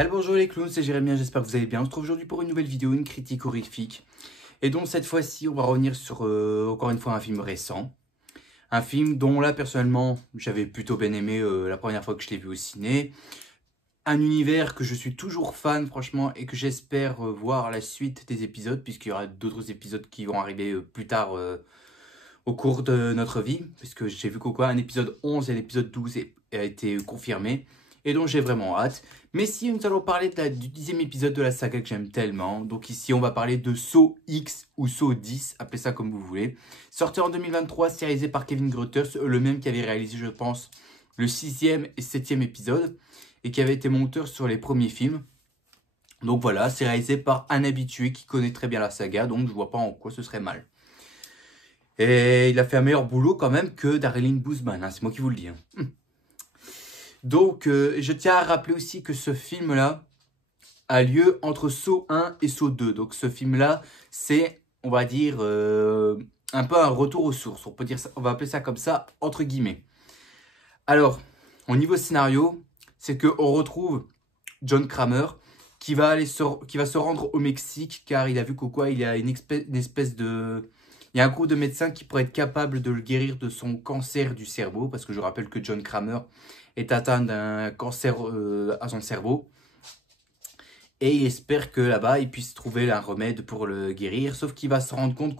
Bien le bonjour les clowns, c'est Jérémien, j'espère que vous allez bien. On se retrouve aujourd'hui pour une nouvelle vidéo, une critique horrifique. Et donc cette fois-ci, on va revenir sur encore une fois un film récent. Un film dont là personnellement, j'avais plutôt bien aimé la première fois que je l'ai vu au ciné. Un univers que je suis toujours fan franchement et que j'espère voir la suite des épisodes. Puisqu'il y aura d'autres épisodes qui vont arriver plus tard au cours de notre vie. Puisque j'ai vu qu'un épisode 11 et l'épisode 12 a été confirmé. Et donc j'ai vraiment hâte. Mais si nous allons parler du 10e épisode de la saga que j'aime tellement. Donc ici on va parler de Saw X ou Saw 10, appelez ça comme vous voulez. Sorti en 2023, c'est réalisé par Kevin Gruters, le même qui avait réalisé je pense le 6e et 7e épisode. Et qui avait été monteur sur les premiers films. Donc voilà, c'est réalisé par un habitué qui connaît très bien la saga. Donc je vois pas en quoi ce serait mal. Et il a fait un meilleur boulot quand même que Darlene Bousman, hein, c'est moi qui vous le dis. Hein. Donc, je tiens à rappeler aussi que ce film-là a lieu entre Saw 1 et Saw 2. Donc, ce film-là, c'est, on va dire, un peu un retour aux sources. On peut dire ça, on va appeler ça comme ça, entre guillemets. Alors, au niveau scénario, c'est qu'on retrouve John Kramer qui va se rendre au Mexique car il a vu il y a une espèce de... Il y a un groupe de médecins qui pourrait être capable de le guérir de son cancer du cerveau. Parce que je rappelle que John Kramer est atteint d'un cancer à son cerveau. Et il espère que là-bas, il puisse trouver un remède pour le guérir. Sauf qu'il va se rendre compte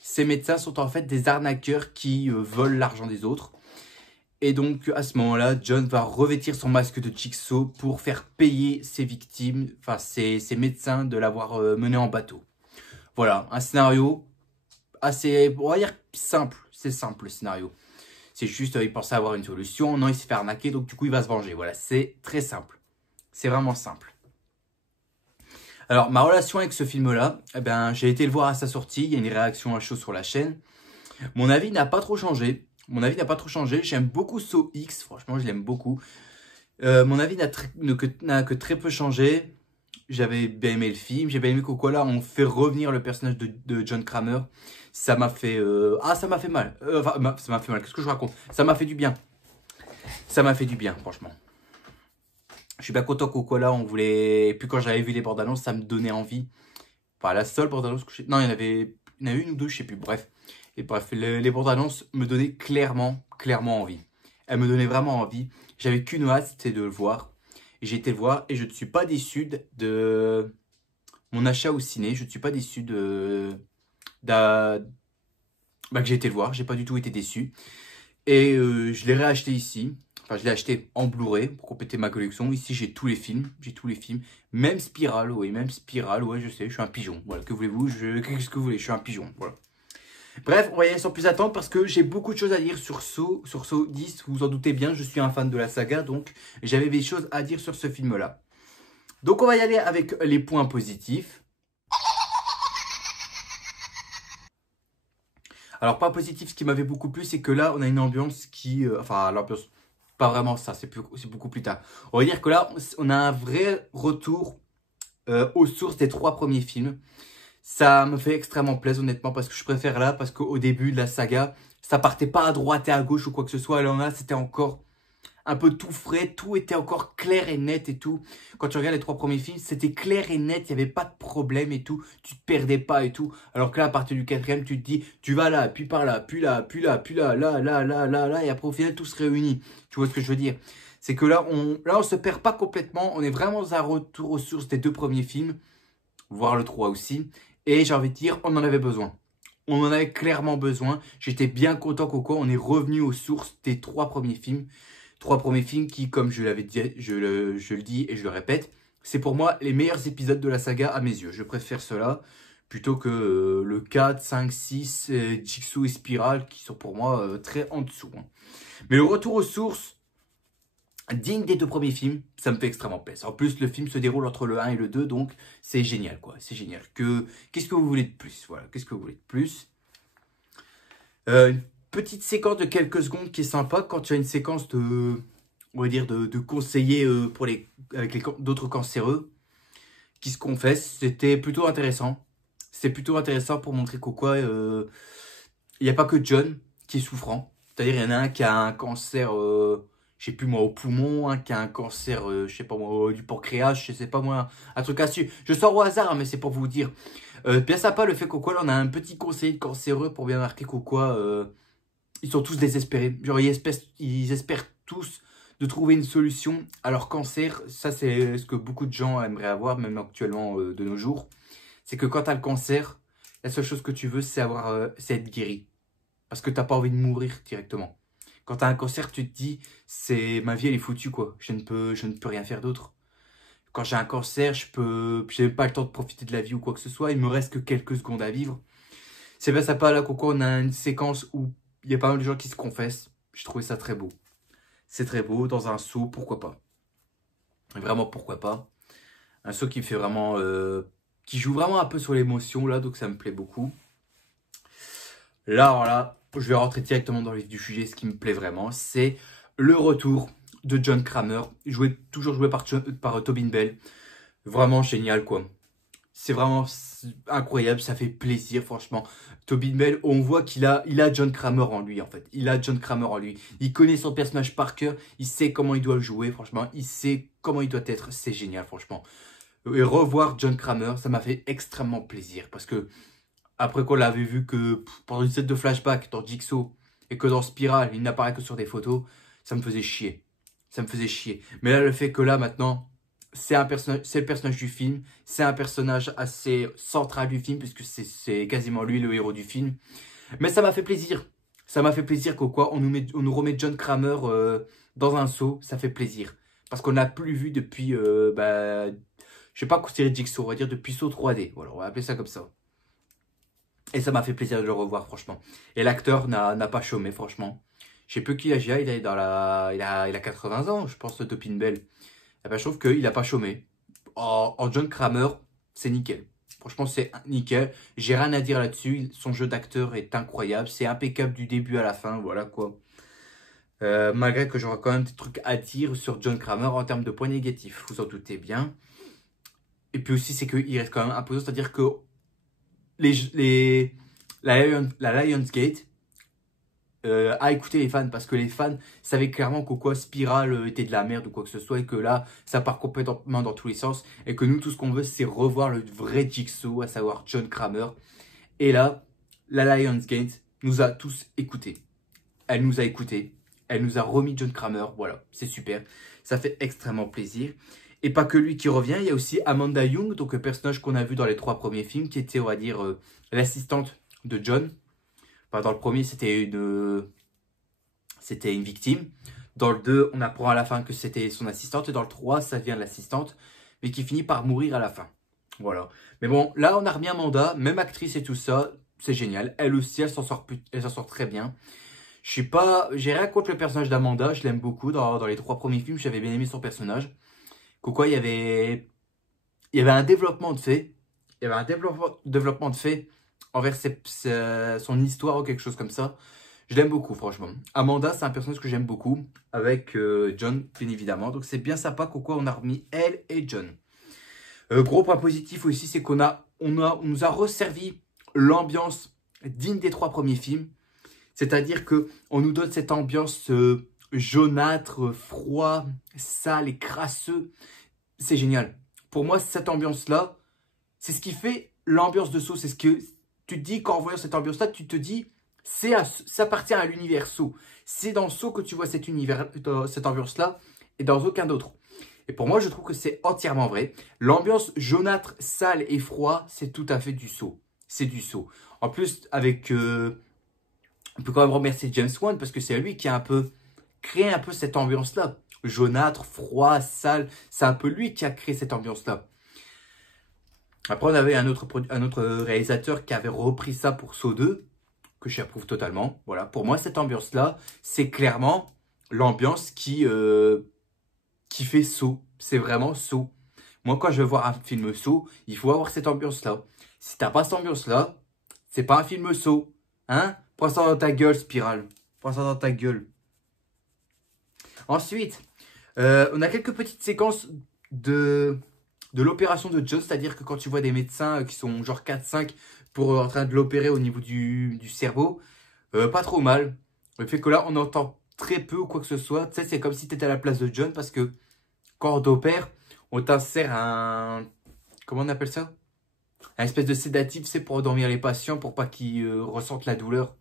ces médecins sont en fait des arnaqueurs qui volent l'argent des autres. Et donc, à ce moment-là, John va revêtir son masque de Jigsaw pour faire payer ses victimes, enfin ses médecins, de l'avoir mené en bateau. Voilà, un scénario assez, on va dire, simple. C'est simple le scénario. C'est juste, il pensait avoir une solution. Non, il s'est fait arnaquer, donc du coup, il va se venger. Voilà, c'est très simple. C'est vraiment simple. Alors, ma relation avec ce film-là, eh ben, j'ai été le voir à sa sortie. Il y a une réaction à chaud sur la chaîne. Mon avis n'a pas trop changé. J'aime beaucoup Saw X. Franchement, je l'aime beaucoup. Mon avis n'a que très peu changé. J'avais bien aimé le film. J'ai bien aimé là, on fait revenir le personnage de John Kramer. Ça m'a fait... ça m'a fait mal. Ça m'a fait mal. Qu'est-ce que je raconte? Ça m'a fait du bien. Ça m'a fait du bien, franchement. Je suis bien content là, on voulait... Et puis quand j'avais vu les bandes annonces, ça me donnait envie. Enfin, la seule bande annonce que j'ai... Non, il y en avait une ou deux, je sais plus. Bref. Et bref, les bandes annonces me donnaient clairement envie. Elles me donnaient vraiment envie. J'avais qu'une hâte, c'était de le voir. J'ai été le voir et je ne suis pas déçu de mon achat au ciné. Je ne suis pas déçu que j'ai été le voir. J'ai pas du tout été déçu. Et je l'ai réacheté ici. Enfin, je l'ai acheté en Blu-ray pour compléter ma collection. Ici, j'ai tous les films. Même Spiral, oui, ouais, je sais, je suis un pigeon. Voilà, que voulez-vous? Qu'est-ce que vous voulez? Je suis un pigeon, voilà. Bref, on va y aller sans plus attendre parce que j'ai beaucoup de choses à dire sur Saw 10. Vous vous en doutez bien, je suis un fan de la saga, donc j'avais des choses à dire sur ce film-là. Donc on va y aller avec les points positifs. Alors, point positif, ce qui m'avait beaucoup plu, c'est que là, on a une ambiance qui... enfin, l'ambiance, pas vraiment ça, c'est beaucoup plus tard. On va dire que là, on a un vrai retour aux sources des 3 premiers films. Ça me fait extrêmement plaisir, honnêtement, parce que je préfère là, parce qu'au début de la saga, ça partait pas à droite et à gauche ou quoi que ce soit. Alors là, c'était encore un peu tout frais, tout était encore clair et net et tout. Quand tu regardes les 3 premiers films, c'était clair et net, il n'y avait pas de problème et tout. Tu te perdais pas et tout. Alors que là, à partir du 4e, tu te dis, tu vas là, puis par là, puis là, puis là, puis là, là, et après au final, tout se réunit. Tu vois ce que je veux dire? C'est que là, on se perd pas complètement. On est vraiment à un retour aux sources des 2 premiers films, voire le 3 aussi. Et j'ai envie de dire, on en avait besoin. On en avait clairement besoin. J'étais bien content on est revenu aux sources des 3 premiers films. 3 premiers films qui, comme je l'avais dit, je le dis et je le répète, c'est pour moi les meilleurs épisodes de la saga à mes yeux. Je préfère cela plutôt que le 4, 5, 6, Jigsaw et Spiral qui sont pour moi très en dessous. Hein. Mais le retour aux sources, digne des 2 premiers films, ça me fait extrêmement plaisir. En plus, le film se déroule entre le 1 et le 2, donc c'est génial, quoi. C'est génial. Qu'est-ce que vous voulez de plus? Voilà, qu'est-ce que vous voulez de plus? Une petite séquence de quelques secondes qui est sympa quand tu as une séquence de, on va dire, de conseillers avec d'autres cancéreux qui se confessent. C'était plutôt intéressant. C'était plutôt intéressant pour montrer il n'y a pas que John qui est souffrant. C'est-à-dire, il y en a un qui a un cancer je sais plus moi, au poumon, qui a un cancer, je sais pas moi, du pancréas, je sais pas moi, un truc à suivre. Je sors au hasard, hein, mais c'est pour vous dire. Bien sympa le fait qu'au quoi, là, on a un petit conseiller de cancéreux pour bien marquer qu'au quoi, ils sont tous désespérés. Genre, ils espèrent tous de trouver une solution à leur cancer. Ça, c'est ce que beaucoup de gens aimeraient avoir, même actuellement de nos jours. C'est que quand tu as le cancer, la seule chose que tu veux, c'est être guéri. Parce que tu n'as pas envie de mourir directement. Quand tu as un cancer, tu te dis, ma vie, elle est foutue, quoi. Je ne peux rien faire d'autre. Quand j'ai un cancer, j'ai même pas le temps de profiter de la vie ou quoi que ce soit. Il me reste que quelques secondes à vivre. C'est bien sympa, là, Coco, on a une séquence où il y a pas mal de gens qui se confessent. Je trouvais ça très beau. C'est très beau, dans un seau, pourquoi pas. Vraiment, pourquoi pas. Un seau qui fait vraiment... qui joue vraiment un peu sur l'émotion, là, donc ça me plaît beaucoup. Là, alors là, je vais rentrer directement dans le vif du sujet. Ce qui me plaît vraiment, c'est le retour de John Kramer, toujours joué par Tobin Bell. Vraiment génial, quoi. C'est vraiment incroyable, ça fait plaisir, franchement. Tobin Bell, on voit il a John Kramer en lui, en fait. Il a John Kramer en lui. Il connaît son personnage par cœur, il sait comment il doit le jouer, franchement. Il sait comment il doit être, c'est génial, franchement. Et revoir John Kramer, ça m'a fait extrêmement plaisir. Parce que, après qu'on l'avait vu que pendant une scène de flashback dans Jigsaw, et que dans Spiral, il n'apparaît que sur des photos, ça me faisait chier. Ça me faisait chier. Mais là, le fait que là, maintenant, c'est le personnage du film. C'est un personnage assez central du film, puisque c'est quasiment lui le héros du film. Mais ça m'a fait plaisir. Ça m'a fait plaisir on nous remet John Kramer dans un seau. Ça fait plaisir. Parce qu'on n'a plus vu depuis, je vais pas considérer Jigsaw, on va dire depuis Saw 3D. Voilà, on va appeler ça comme ça. Et ça m'a fait plaisir de le revoir, franchement. Et l'acteur n'a pas chômé, franchement. Je sais plus qui l'âge il est il a 80 ans, je pense, Tobin Bell. Eh ben, je trouve qu'il n'a pas chômé. En John Kramer, c'est nickel. Franchement, c'est nickel. J'ai rien à dire là-dessus. Son jeu d'acteur est incroyable. C'est impeccable du début à la fin. Voilà quoi. Malgré que j'aurai quand même des trucs à dire sur John Kramer en termes de points négatifs. Vous en doutez bien. Et puis aussi, c'est qu'il reste quand même imposant. C'est-à-dire que la Lionsgate a écouté les fans parce que les fans savaient clairement que quoi Spiral était de la merde ou quoi que ce soit et que là ça part complètement dans tous les sens et que nous tout ce qu'on veut c'est revoir le vrai Jigsaw, à savoir John Kramer. Et là la Lionsgate nous a tous écoutés, elle nous a écoutés, elle nous a remis John Kramer. Voilà, c'est super, ça fait extrêmement plaisir. Et pas que lui qui revient, il y a aussi Amanda Young, donc le personnage qu'on a vu dans les 3 premiers films, qui était, on va dire, l'assistante de John. Enfin, dans le premier, c'était une victime. Dans le 2, on apprend à la fin que c'était son assistante. Et dans le 3, ça devient l'assistante, mais qui finit par mourir à la fin. Voilà. Mais bon, là, on a remis Amanda, même actrice et tout ça. C'est génial. Elle aussi, elle s'en sort très bien. J'ai rien contre le personnage d'Amanda. Je l'aime beaucoup. Dans les 3 premiers films, j'avais bien aimé son personnage. Quoi, il y avait un développement de fait. Il y avait un développement de fait envers son histoire ou quelque chose comme ça. Je l'aime beaucoup, franchement. Amanda, c'est un personnage que j'aime beaucoup, avec John, bien évidemment. Donc, c'est bien sympa quoi on a remis elle et John. Gros point positif aussi, c'est on nous a resservi l'ambiance digne des 3 premiers films. C'est-à-dire qu'on nous donne cette ambiance jaunâtre, froid, sale et crasseux. C'est génial. Pour moi, cette ambiance-là, c'est ce qui fait l'ambiance de Saw. C'est ce que tu te dis, quand en voyant cette ambiance-là, tu te dis, ça appartient à l'univers Saw. C'est dans Saw que tu vois cette ambiance-là et dans aucun autre. Et pour moi, je trouve que c'est entièrement vrai. L'ambiance jaunâtre, sale et froid, c'est tout à fait du Saw. C'est du Saw. En plus, on peut quand même remercier James Wan parce que c'est lui qui a créé un peu cette ambiance-là. Jaunâtre, froid, sale, c'est un peu lui qui a créé cette ambiance-là. Après, on avait un autre réalisateur qui avait repris ça pour Saw 2, que j'approuve totalement. Voilà, pour moi, cette ambiance-là, c'est clairement l'ambiance qui fait Saw. C'est vraiment Saw. Moi, quand je veux voir un film Saw, il faut avoir cette ambiance-là. Si t'as pas cette ambiance-là, c'est pas un film Saw. Hein? Prends ça dans ta gueule, Spiral. Prends ça dans ta gueule. Ensuite, on a quelques petites séquences de l'opération de John. C'est-à-dire que quand tu vois des médecins qui sont genre 4-5 en train de l'opérer au niveau du cerveau, pas trop mal. Le fait que là, on entend très peu ou quoi que ce soit. Tu sais, c'est comme si tu étais à la place de John parce que quand on t'opère, on t'insère un... Comment on appelle ça? Un espèce de sédatif, c'est pour endormir les patients, pour pas qu'ils ressentent la douleur.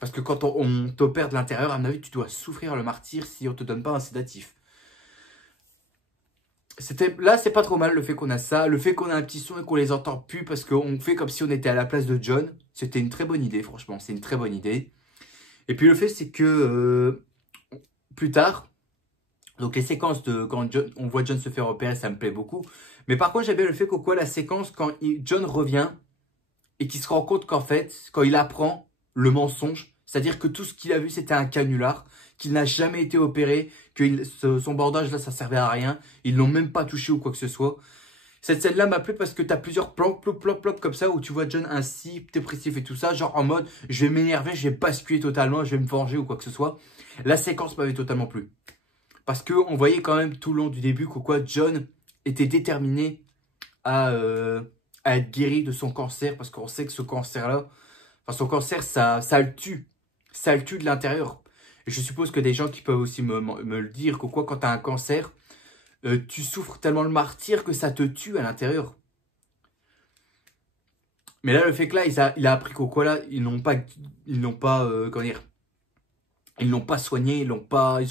Parce que quand on t'opère de l'intérieur, à mon avis, tu dois souffrir le martyre si on te donne pas un sédatif. Là, c'est pas trop mal le fait qu'on a ça. Le fait qu'on a un petit son et qu'on les entend plus parce qu'on fait comme si on était à la place de John. C'était une très bonne idée, franchement. C'est une très bonne idée. Et puis le fait, c'est que plus tard, donc les séquences de quand on voit John se faire opérer, ça me plaît beaucoup. Mais par contre, j'aime bien le fait que la séquence quand John revient et qu'il se rend compte qu'en fait, quand il apprend le mensonge, c'est-à-dire que tout ce qu'il a vu, c'était un canular, qu'il n'a jamais été opéré, que son bandage là, ça servait à rien, ils l'ont même pas touché ou quoi que ce soit. Cette scène-là m'a plu parce que tu as plusieurs plans, plop, plop, plop, comme ça, où tu vois John ainsi, dépressif et tout ça, genre en mode, je vais m'énerver, je vais basculer totalement, je vais me venger ou quoi que ce soit. La séquence m'avait totalement plu. Parce qu'on voyait quand même tout le long du début que John était déterminé à être guéri de son cancer, parce qu'on sait que ce cancer-là, enfin son cancer, ça le tue. Ça le tue de l'intérieur. Et je suppose que des gens qui peuvent aussi me le dire, que quand tu as un cancer, tu souffres tellement le martyre que ça te tue à l'intérieur. Mais là, le fait que là, il a appris là, ils n'ont pas, comment dire, ils l'ont pas soigné, ils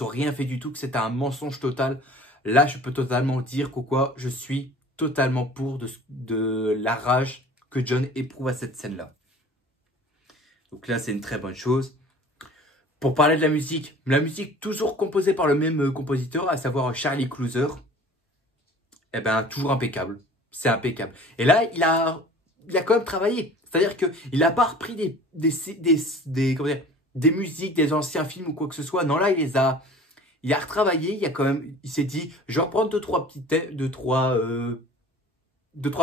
ont rien fait du tout, que c'était un mensonge total. Là, je peux totalement dire je suis totalement pour de la rage que John éprouve à cette scène-là. Donc là, c'est une très bonne chose. Pour parler de la musique toujours composée par le même compositeur, à savoir Charlie Clouser, eh ben, toujours impeccable. C'est impeccable. Et là, il a quand même travaillé. C'est-à-dire qu'il n'a pas repris comment dire, des musiques, des anciens films ou quoi que ce soit. Non, là, il a retravaillé. Il s'est dit, je vais reprendre deux, trois petits thèmes, deux, trois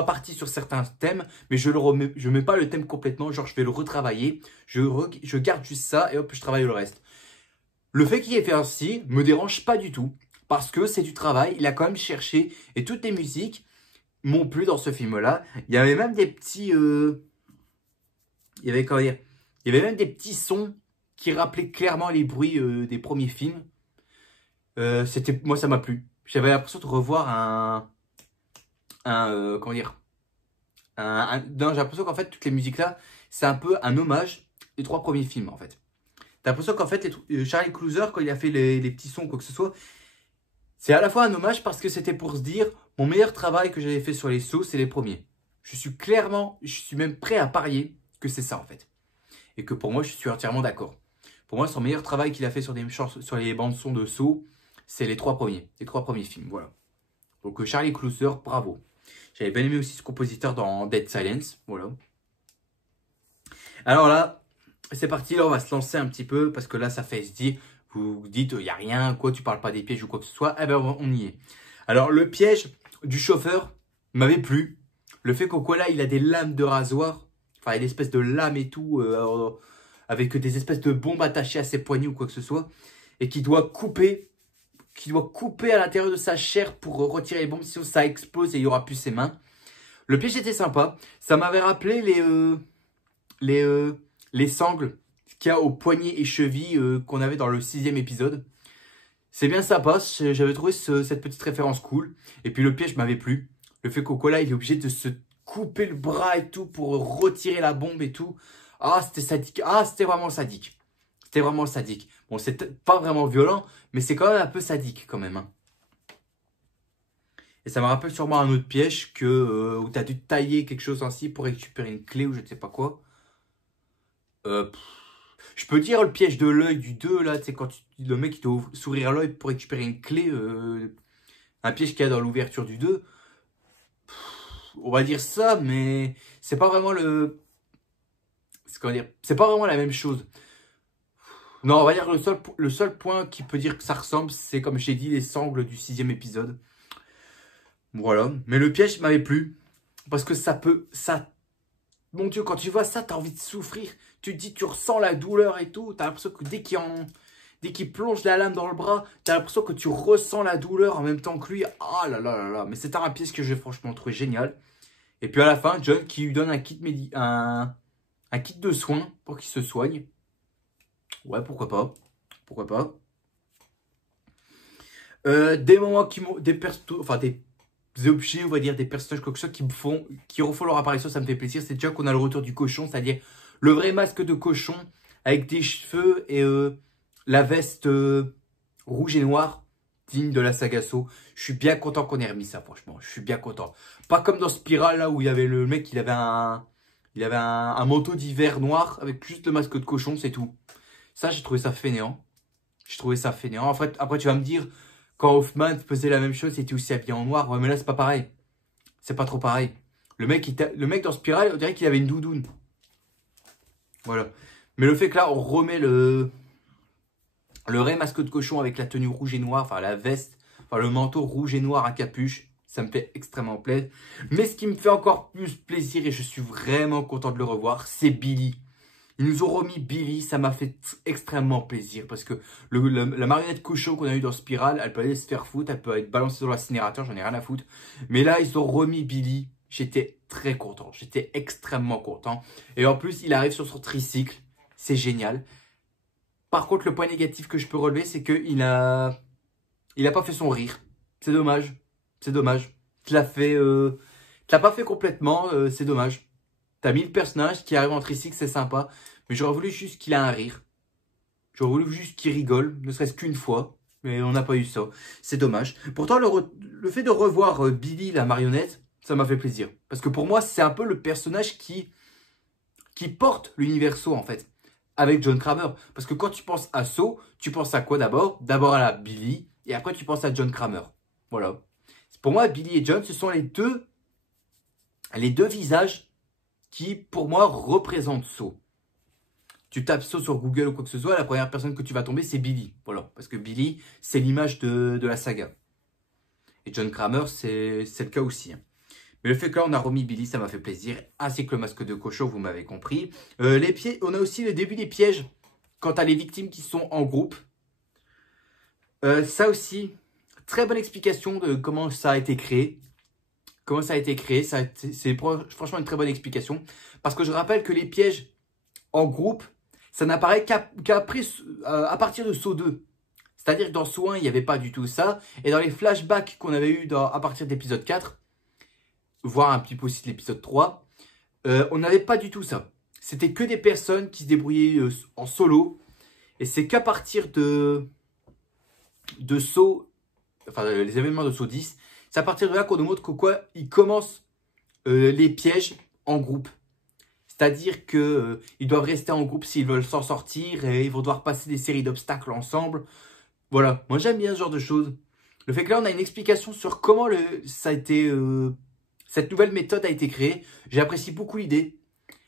parties sur certains thèmes, mais je mets pas le thème complètement. Genre, je vais le retravailler. Je garde juste ça et hop, je travaille le reste. Le fait qu'il ait fait ainsi me dérange pas du tout. Parce que c'est du travail. Il a quand même cherché. Et toutes les musiques m'ont plu dans ce film-là. Il y avait même des petits... il y avait même des petits sons qui rappelaient clairement les bruits des premiers films. Moi, ça m'a plu. J'avais l'impression de revoir comment dire, non, j'ai l'impression qu'en fait, toutes les musiques-là, c'est un peu un hommage des trois premiers films, en fait. T'as l'impression qu'en fait, Charlie Clouser, quand il a fait les petits sons, quoi que ce soit, c'est à la fois un hommage parce que c'était pour se dire, mon meilleur travail que j'avais fait sur les sauts, c'est les premiers. Je suis même prêt à parier que c'est ça, en fait. Et que pour moi, je suis entièrement d'accord. Pour moi, son meilleur travail qu'il a fait sur les bandes son de Saw, c'est les trois premiers films, voilà. Donc Charlie Clouser, bravo. J'avais bien aimé aussi ce compositeur dans Dead Silence, voilà. Alors là, c'est parti, là on va se lancer un petit peu, parce que là ça fait se dire, vous vous dites, il n'y a rien, quoi, tu parles pas des pièges ou quoi que ce soit, eh ben on y est. Alors le piège du chauffeur m'avait plu. Le fait là il a des lames de rasoir, enfin une espèce de lame et tout, avec des espèces de bombes attachées à ses poignets ou quoi que ce soit, et qui doit couper à l'intérieur de sa chair pour retirer les bombes, sinon ça explose et il n'y aura plus ses mains. Le piège était sympa, ça m'avait rappelé les sangles qu'il y a aux poignets et chevilles qu'on avait dans le 6e épisode. C'est bien sympa, j'avais trouvé cette petite référence cool. Et puis le piège m'avait plu. Le fait là il est obligé de se couper le bras et tout pour retirer la bombe et tout. Ah, c'était sadique. Ah, c'était vraiment sadique. C'était vraiment sadique. Bon, c'est pas vraiment violent, mais c'est quand même un peu sadique quand même. Hein. Et ça me rappelle sûrement un autre piège où tu as dû tailler quelque chose ainsi pour récupérer une clé ou je ne sais pas quoi. Je peux dire le piège de l'œil du 2, là, c'est quand le mec il doit s'ouvrir l'œil pour récupérer une clé. Un piège qu'il y a dans l'ouverture du 2. On va dire ça, mais c'est pas vraiment c'est pas vraiment la même chose. Non, on va dire le seul point qui peut dire que ça ressemble, c'est comme j'ai dit, les sangles du 6e épisode. Voilà. Mais le piège m'avait plu. Parce que mon Dieu, quand tu vois ça, t'as envie de souffrir. Tu te dis, tu ressens la douleur et tout. T'as l'impression que dès qu'il plonge la lame dans le bras, t'as l'impression que tu ressens la douleur en même temps que lui. Ah là là là là. Mais c'est un piège que j'ai franchement trouvé génial. Et puis à la fin, John qui lui donne un kit de soins pour qu'il se soigne. Ouais, pourquoi pas. Pourquoi pas. Des moments qui m'ont... Enfin, des objets, on va dire, des personnages quelque chose qui refont leur apparition, ça me fait plaisir. C'est déjà qu'on a le retour du cochon, c'est-à-dire le vrai masque de cochon avec des cheveux et la veste rouge et noire digne de la saga Saw. Je suis bien content qu'on ait remis ça, franchement. Je suis bien content. Pas comme dans Spiral, là, où il y avait le mec, il avait un manteau d'hiver noir avec juste le masque de cochon, c'est tout. Ça, j'ai trouvé ça fainéant. J'ai trouvé ça fainéant. En fait, après, tu vas me dire, quand Hoffman faisait la même chose, il était aussi habillé en noir. Ouais, mais là, c'est pas pareil. C'est pas trop pareil. Le mec dans Spiral, on dirait qu'il avait une doudoune. Voilà. Mais le fait que là, on remet le vrai masque de cochon avec la tenue rouge et noire, enfin la veste, enfin le manteau rouge et noir à capuche, ça me fait extrêmement plaisir. Mais ce qui me fait encore plus plaisir, et je suis vraiment content de le revoir, c'est Billy. Ils nous ont remis Billy, ça m'a fait extrêmement plaisir parce que la marionnette cochon qu'on a eu dans Spiral, elle peut aller se faire foutre, elle peut être balancée dans l'incinérateur, j'en ai rien à foutre. Mais là, ils ont remis Billy, j'étais très content, j'étais extrêmement content. Et en plus, il arrive sur son tricycle, c'est génial. Par contre, le point négatif que je peux relever, c'est qu'il a pas fait son rire. C'est dommage, c'est dommage. Tu l'as pas fait complètement, c'est dommage. T'as mis le personnage qui arrive en tricycle, c'est sympa. Mais j'aurais voulu juste qu'il ait un rire. J'aurais voulu juste qu'il rigole, ne serait-ce qu'une fois. Mais on n'a pas eu ça. C'est dommage. Pourtant, le fait de revoir Billy, la marionnette, ça m'a fait plaisir. Parce que pour moi, c'est un peu le personnage qui porte l'univers Saw, en fait. Avec John Kramer. Parce que quand tu penses à Saw, tu penses à quoi d'abord? D'abord à la Billy. Et après, tu penses à John Kramer. Voilà. Pour moi, Billy et John, ce sont les deux visages qui, pour moi, représente Saw. Tu tapes Saw sur Google ou quoi que ce soit, la première personne que tu vas tomber, c'est Billy. Voilà, parce que Billy, c'est l'image de la saga. Et John Kramer, c'est le cas aussi. Hein. Mais le fait que là, on a remis Billy, ça m'a fait plaisir. Ainsi que le masque de cochon, vous m'avez compris. On a aussi le début des pièges. Quant à les victimes qui sont en groupe. Ça aussi, très bonne explication de comment ça a été créé. Comment ça a été créé, c'est franchement une très bonne explication. Parce que je rappelle que les pièges en groupe, ça n'apparaît qu'après, à partir de Saw 2. C'est-à-dire que dans Saw 1, il n'y avait pas du tout ça. Et dans les flashbacks qu'on avait eu à partir de l'épisode 4, voire un petit peu aussi de l'épisode 3, on n'avait pas du tout ça. C'était que des personnes qui se débrouillaient en solo. Et c'est qu'à partir de Saw, enfin les événements de Saw 10, c'est à partir de là qu'on nous montre quoi ils commencent les pièges en groupe. C'est-à-dire qu'ils doivent rester en groupe s'ils veulent s'en sortir et ils vont devoir passer des séries d'obstacles ensemble. Voilà, moi j'aime bien ce genre de choses. Le fait que là on a une explication sur comment cette nouvelle méthode a été créée. J'apprécie beaucoup l'idée.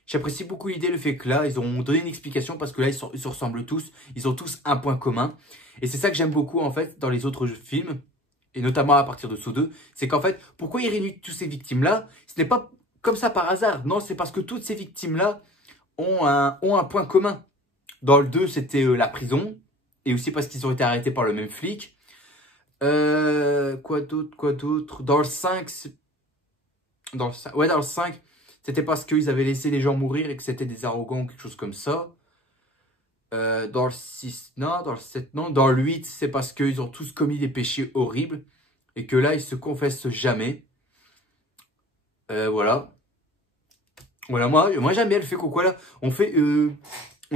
J'apprécie beaucoup l'idée, le fait que là ils ont donné une explication parce que là ils se ressemblent tous. Ils ont tous un point commun. Et c'est ça que j'aime beaucoup en fait dans les autres films. Et notamment à partir de Saw 2, c'est qu'en fait, pourquoi ils réunissent toutes ces victimes-là? Ce n'est pas comme ça par hasard. Non, c'est parce que toutes ces victimes-là ont un point commun. Dans le 2, c'était la prison. Et aussi parce qu'ils ont été arrêtés par le même flic. Quoi d'autre? Dans le 5, dans le 5, c'était parce qu'ils avaient laissé les gens mourir et que c'était des arrogants ou quelque chose comme ça. Dans le 6, non. Dans le 7, non. Dans le 8, c'est parce qu'ils ont tous commis des péchés horribles. Et que là, ils se confessent jamais. Voilà. Voilà, moi j'aime bien le fait qu'on là. On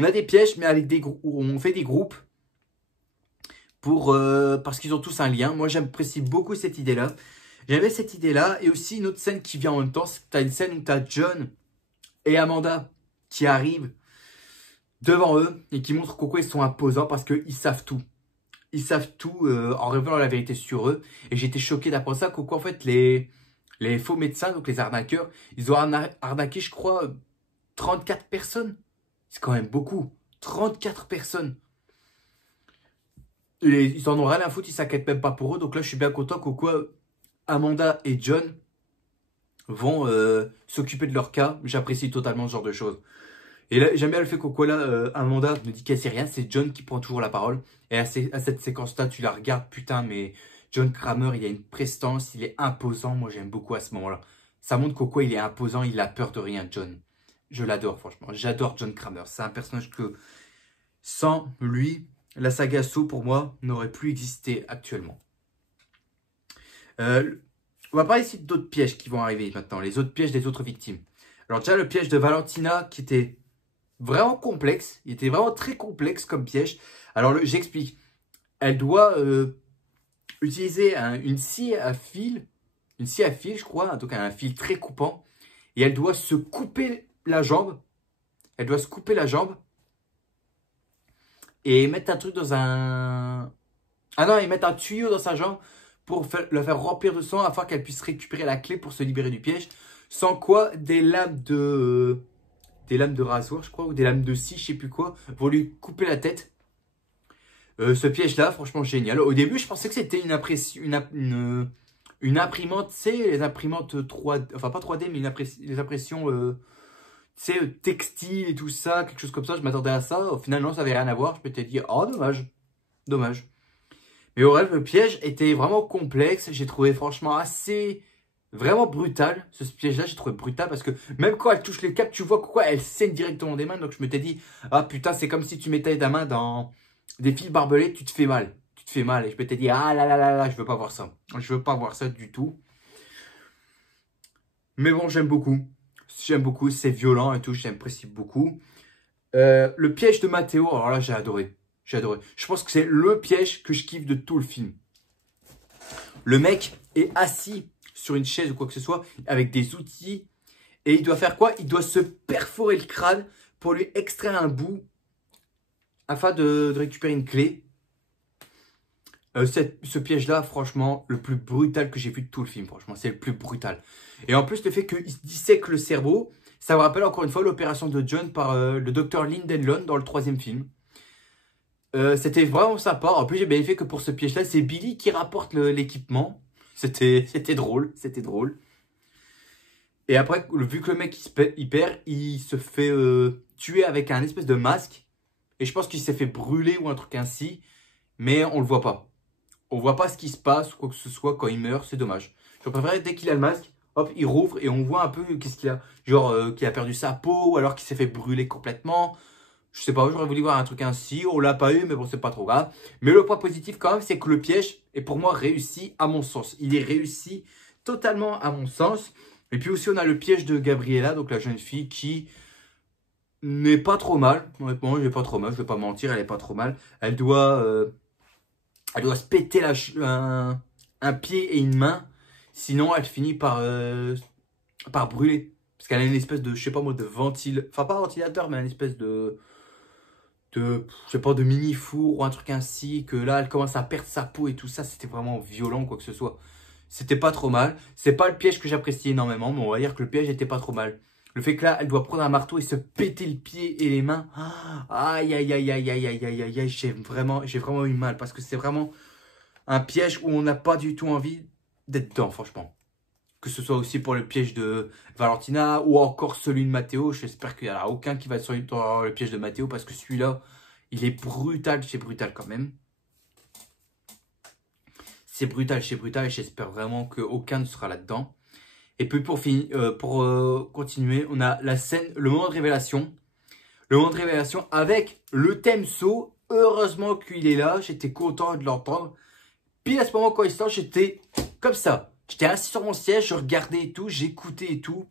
a des pièges, mais avec on fait des groupes. Parce qu'ils ont tous un lien. Moi, j'apprécie beaucoup cette idée-là. J'avais cette idée-là. Et aussi, une autre scène qui vient en même temps. C'est que tu as une scène où tu as John et Amanda qui arrivent devant eux et qui montrent pourquoi ils sont imposants parce qu'ils savent tout. Ils savent tout en révélant la vérité sur eux. Et j'étais choqué d'apprendre ça. Qu'en en fait, les faux médecins, donc les arnaqueurs, ils ont arnaqué, je crois, 34 personnes. C'est quand même beaucoup. 34 personnes. Ils en ont rien à foutre, ils s'inquiètent même pas pour eux. Donc là, je suis bien content Amanda et John vont s'occuper de leur cas. J'apprécie totalement ce genre de choses. Et là, j'aime bien le fait Amanda me dit qu'elle sait rien. C'est John qui prend toujours la parole. Et à cette séquence-là, tu la regardes, putain, mais John Kramer, il a une prestance, il est imposant. Moi, j'aime beaucoup à ce moment-là. Ça montre il est imposant, il a peur de rien, John. Je l'adore, franchement. J'adore John Kramer. C'est un personnage que, sans lui, la saga Saw, pour moi, n'aurait plus existé actuellement. On va parler ici d'autres pièges qui vont arriver maintenant, les autres pièges des autres victimes. Alors déjà, le piège de Valentina qui était vraiment complexe, il était vraiment très complexe comme piège. Alors j'explique, elle doit utiliser une scie à fil, je crois, donc un fil très coupant, et elle doit se couper la jambe, et mettre un truc dans un... Ah non, et mettre un tuyau dans sa jambe pour la faire remplir de sang afin qu'elle puisse récupérer la clé pour se libérer du piège. Sans quoi, des lames de rasoir, je crois, ou des lames de scie, je sais plus quoi, vont lui couper la tête. Ce piège-là, franchement, génial. Au début, je pensais que c'était une imprimante, tu sais, les imprimantes 3D, enfin pas 3D, mais les impressions, tu sais, textiles et tout ça, quelque chose comme ça. Je m'attendais à ça. Au final, non, ça avait rien à voir. Je m'étais dit, oh, dommage, dommage. Mais au reste, le piège était vraiment complexe. J'ai trouvé franchement assez... Vraiment brutal. Ce piège-là, j'ai trouvé brutal parce que même quand elle touche les câbles, tu vois quoi, elle saigne directement des mains. Donc je m'étais dit, ah putain, c'est comme si tu mettais ta main dans des fils barbelés, tu te fais mal. Tu te fais mal. Et je m'étais dit, ah là là là là, je veux pas voir ça. Je veux pas voir ça du tout. Mais bon, j'aime beaucoup. J'aime beaucoup, c'est violent et tout, j'apprécie beaucoup. Le piège de Matteo, alors là, j'ai adoré. J'ai adoré. Je pense que c'est le piège que je kiffe de tout le film. Le mec est assis sur une chaise ou quoi que ce soit, avec des outils. Et il doit faire quoi? Il doit se perforer le crâne pour lui extraire un bout afin de récupérer une clé. Ce piège-là, franchement, le plus brutal que j'ai vu de tout le film. Franchement, c'est le plus brutal. Et en plus, le fait qu'il se dissèque le cerveau, ça me rappelle encore une fois l'opération de John par le docteur Lindenlund dans le 3e film. C'était vraiment sympa. En plus, j'ai bien fait que pour ce piège-là, c'est Billy qui rapporte l'équipement. C'était drôle, c'était drôle. Et après, vu que le mec il perd, il se fait tuer avec un espèce de masque. Et je pense qu'il s'est fait brûler ou un truc ainsi. Mais on le voit pas. On voit pas ce qui se passe ou quoi que ce soit quand il meurt. C'est dommage. Je préférerais dès qu'il a le masque, hop, il rouvre et on voit un peu qu'est-ce qu'il a. Genre qu'il a perdu sa peau ou alors qu'il s'est fait brûler complètement. Je sais pas, j'aurais voulu voir un truc ainsi. On l'a pas eu, mais bon, c'est pas trop grave. Mais le point positif quand même, c'est que le piège est pour moi réussi à mon sens. Il est réussi totalement à mon sens. Et puis aussi, on a le piège de Gabriella, donc la jeune fille qui n'est pas trop mal. Honnêtement, elle n'est pas trop mal, je vais pas mentir, elle est pas trop mal. Elle doit se péter un pied et une main. Sinon, elle finit par brûler. Parce qu'elle a une espèce de, je sais pas moi, de ventile. Enfin, pas ventilateur, mais une espèce je sais pas, de mini four ou un truc ainsi, que là elle commence à perdre sa peau et tout ça, c'était vraiment violent quoi que ce soit. C'était pas trop mal, c'est pas le piège que j'apprécie énormément, mais on va dire que le piège était pas trop mal. Le fait que là elle doit prendre un marteau et se péter le pied et les mains, aïe aïe aïe aïe aïe aïe aïe aïe aïe, j'ai vraiment eu mal parce que c'est vraiment un piège où on n'a pas du tout envie d'être dedans franchement. Que ce soit aussi pour le piège de Valentina ou encore celui de Matteo. J'espère qu'il n'y en a aucun qui va survivre dans le piège de Matteo parce que celui-là, il est brutal chez brutal quand même. C'est brutal chez brutal et j'espère vraiment qu'aucun ne sera là-dedans. Et puis pour continuer, on a la scène, le moment de révélation. Le moment de révélation avec le thème saut. Heureusement qu'il est là, j'étais content de l'entendre. Puis à ce moment quand il sort, j'étais comme ça. J'étais assis sur mon siège, je regardais et tout, j'écoutais et tout.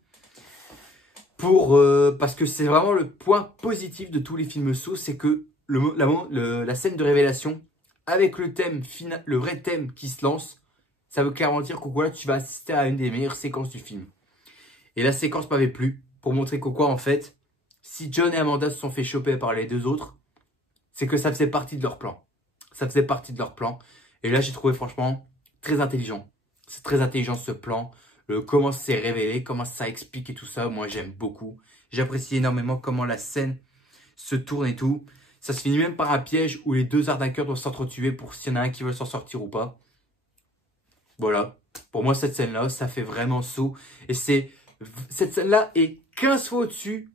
Parce que c'est vraiment le point positif de tous les films Saw, c'est que la scène de révélation, avec le thème final, le vrai thème qui se lance, ça veut clairement dire que voilà, tu vas assister à une des meilleures séquences du film. Et la séquence m'avait plu, pour montrer que quoi en fait, si John et Amanda se sont fait choper par les deux autres, c'est que ça faisait partie de leur plan. Ça faisait partie de leur plan. Et là, j'ai trouvé franchement très intelligent. C'est très intelligent ce plan. Comment c'est révélé, comment ça explique et tout ça. Moi, j'aime beaucoup. J'apprécie énormément comment la scène se tourne et tout. Ça se finit même par un piège où les deux arnaqueurs doivent s'entretuer pour s'il y en a un qui veut s'en sortir ou pas. Voilà. Pour moi, cette scène-là, ça fait vraiment saut. Et cette scène-là est 15 fois au-dessus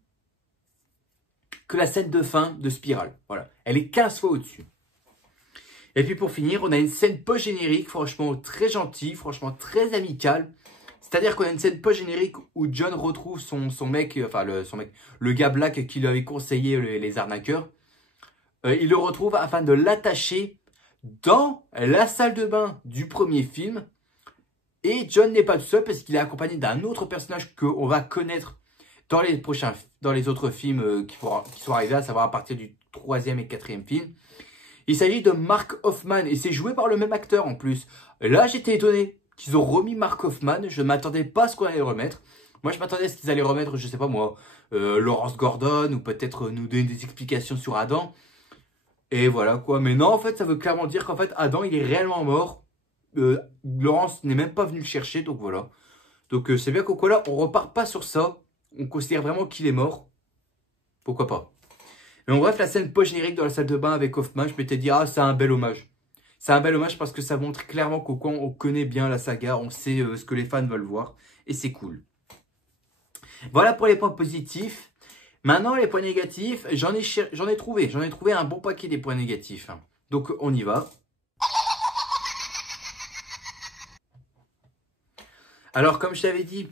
que la scène de fin de Spirale. Voilà. Elle est 15 fois au-dessus. Et puis pour finir, on a une scène post-générique, franchement très gentille, franchement très amicale. C'est-à-dire qu'on a une scène post-générique où John retrouve son mec, enfin le gars black qui lui avait conseillé les arnaqueurs. Il le retrouve afin de l'attacher dans la salle de bain du premier film. Et John n'est pas tout seul parce qu'il est accompagné d'un autre personnage qu'on va connaître dans les autres films qui sont arrivés, à savoir à partir du 3e et 4e film. Il s'agit de Mark Hoffman et c'est joué par le même acteur en plus. Là, j'étais étonné qu'ils ont remis Mark Hoffman. Je ne m'attendais pas à ce qu'on allait le remettre. Moi, je m'attendais à ce qu'ils allaient remettre, je sais pas moi, Lawrence Gordon ou peut-être nous donner des explications sur Adam. Et voilà quoi. Mais non, en fait, ça veut clairement dire qu'en fait, Adam, il est réellement mort. Lawrence n'est même pas venu le chercher, donc voilà. Donc c'est bien qu'au quoi là, on repart pas sur ça. On considère vraiment qu'il est mort. Pourquoi pas. Mais en bref, la scène post-générique dans la salle de bain avec Hoffman, je m'étais dit, ah, c'est un bel hommage. C'est un bel hommage parce que ça montre clairement qu'au coin, on connaît bien la saga, on sait ce que les fans veulent voir. Et c'est cool. Voilà pour les points positifs. Maintenant, les points négatifs, j'en ai trouvé un bon paquet des points négatifs. Donc, on y va. Alors, comme je t'avais dit,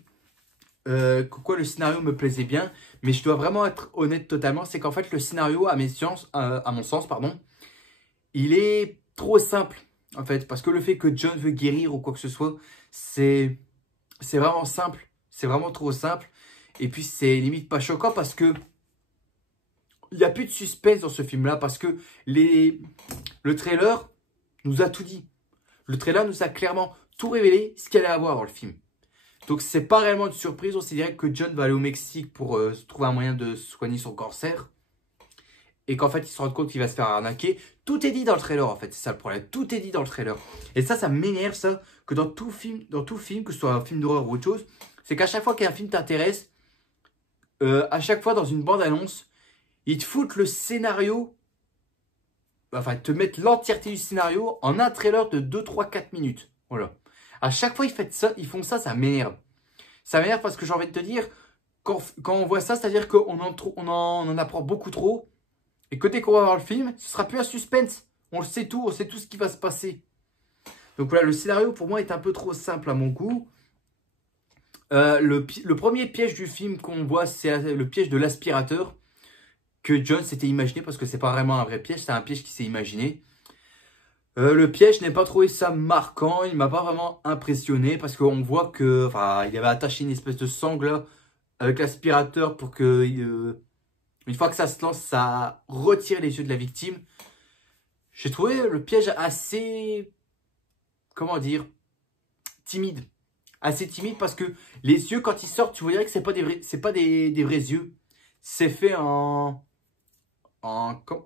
pourquoi le scénario me plaisait bien, mais je dois vraiment être honnête totalement, c'est qu'en fait, le scénario, à mon sens, il est trop simple, en fait, parce que le fait que John veut guérir ou quoi que ce soit, c'est vraiment simple, c'est vraiment trop simple, et puis c'est limite pas choquant parce que il n'y a plus de suspense dans ce film-là, parce que le trailer nous a tout dit. Le trailer nous a clairement tout révélé, ce qu'il allait avoir dans le film. Donc, c'est pas réellement une surprise. On sait direct que John va aller au Mexique pour trouver un moyen de soigner son cancer. Et qu'en fait, il se rend compte qu'il va se faire arnaquer. Tout est dit dans le trailer, en fait. C'est ça le problème. Tout est dit dans le trailer. Et ça m'énerve, ça. Que dans tout film, que ce soit un film d'horreur ou autre chose, c'est qu'à chaque fois qu'un film t'intéresse, à chaque fois dans une bande-annonce, ils te foutent le scénario, enfin, te mettent l'entièreté du scénario en un trailer de 2, 3, 4 minutes. Voilà. À chaque fois ils font ça, ça m'énerve. Ça m'énerve parce que j'ai envie de te dire, quand on voit ça, c'est-à-dire qu'on en apprend beaucoup trop. Et que dès qu'on va voir le film, ce sera plus un suspense. On le sait tout, on sait tout ce qui va se passer. Donc voilà, le scénario pour moi est un peu trop simple à mon goût. Le premier piège du film qu'on voit, c'est le piège de l'aspirateur que John s'était imaginé, parce que c'est pas vraiment un vrai piège, c'est un piège qu'il s'est imaginé. Le piège, je n'ai pas trouvé ça marquant, il m'a pas vraiment impressionné parce qu'on voit que, enfin, il avait attaché une espèce de sangle avec l'aspirateur pour que, une fois que ça se lance, ça retire les yeux de la victime. J'ai trouvé le piège assez, comment dire, timide. Assez timide parce que les yeux, quand ils sortent, tu voyais que c'est pas des vrais yeux. C'est fait